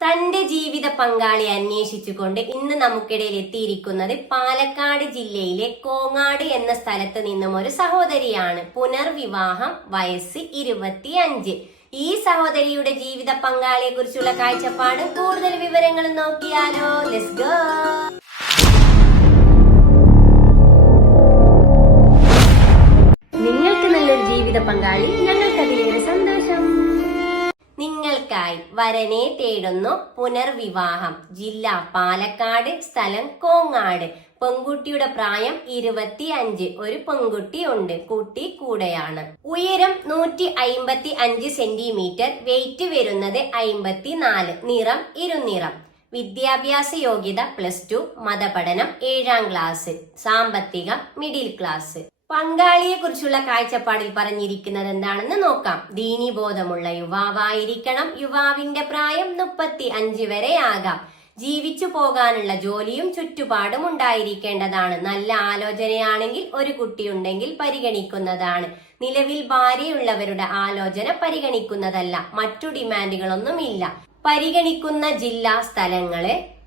തന്റെ ജീവിത പങ്കാളി അന്വേഷിച്ചുകൊണ്ട് ഇന്ന് നമുക്കിടയിൽ എത്തിയിരിക്കുന്നത് പാലക്കാട് ജില്ലയിലെ കോങ്ങാട് എന്ന സ്ഥലത്ത് നിന്നും ഒരു സഹോദരിയാണ്. പുനർവിവാഹം വയസ്സ് ഇരുപത്തിയഞ്ച്. ഈ സഹോദരിയുടെ ജീവിത പങ്കാളിയെ കുറിച്ചുള്ള കാഴ്ചപ്പാട് കൂടുതൽ വിവരങ്ങൾ നോക്കിയാലോ. ഗോ നിങ്ങൾക്ക് നല്ലൊരു ജീവിത പങ്കാളി ഞങ്ങൾക്കതിലേറെ നിങ്ങൾക്കായി വരനെ തേടുന്നു പുനർവിവാഹം. ജില്ല പാലക്കാട് സ്ഥലം കോങ്ങാട്. പെൺകുട്ടിയുടെ പ്രായം ഇരുപത്തി അഞ്ച് ഒരു പെൺകുട്ടി ഉണ്ട്. കുട്ടി കൂടെയാണ്. ഉയരം നൂറ്റി അയിമ്പത്തി അഞ്ച് സെന്റിമീറ്റർ. വെയിറ്റ് വരുന്നത് അയിമ്പത്തി നാല് നിറം ഇരുനിറം. വിദ്യാഭ്യാസ യോഗ്യത പ്ലസ് ടു. മതപഠനം ഏഴാം ക്ലാസ്. സാമ്പത്തികം മിഡിൽ ക്ലാസ്. പങ്കാളിയെ കുറിച്ചുള്ള കാഴ്ചപ്പാടിൽ പറഞ്ഞിരിക്കുന്നത് എന്താണെന്ന് നോക്കാം. ദീനിബോധമുള്ള യുവാവായിരിക്കണം. യുവാവിന്റെ പ്രായം മുപ്പത്തി അഞ്ച് വരെ ആകാം. ജീവിച്ചു പോകാനുള്ള ജോലിയും ചുറ്റുപാടും ഉണ്ടായിരിക്കേണ്ടതാണ്. നല്ല ആലോചനയാണെങ്കിൽ ഒരു കുട്ടിയുണ്ടെങ്കിൽ പരിഗണിക്കുന്നതാണ്. നിലവിൽ ഭാര്യയുള്ളവരുടെ ആലോചന പരിഗണിക്കുന്നതല്ല. മറ്റു ഡിമാൻഡുകളൊന്നുമില്ല. പരിഗണിക്കുന്ന ജില്ലാ സ്ഥലങ്ങൾ